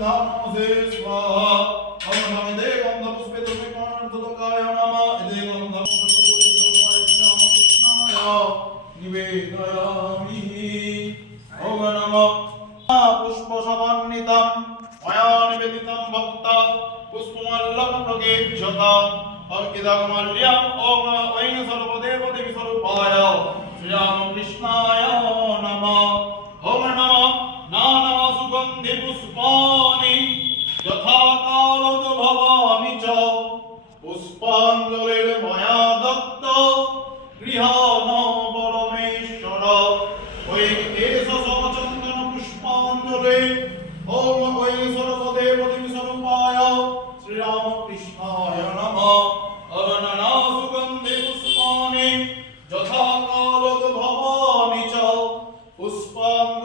ධම්මෝ සේස්වා අවනම දේවම් දපුස්පේ දුමේ පාණන් තුලකාය නම දේවම් ධම්මෝ සේස්වා সর্বদেব দেবী সর্ব গন্ধে পুষ্পানি যথাকাল ভবানী চ। পুষ্পাঞ্জলির মায়া দত্ত গৃহান পরমেশ্বর ওই কেশ সচন্দন পুষ্পাঞ্জলি, ওম ওই সর্বদেবদেবী স্বরূপায় শ্রীরামকৃষ্ণায় নম। অবননা সুগন্ধে পুষ্পানি যথাকাল ভবানী চ। পুষ্পাঙ্গ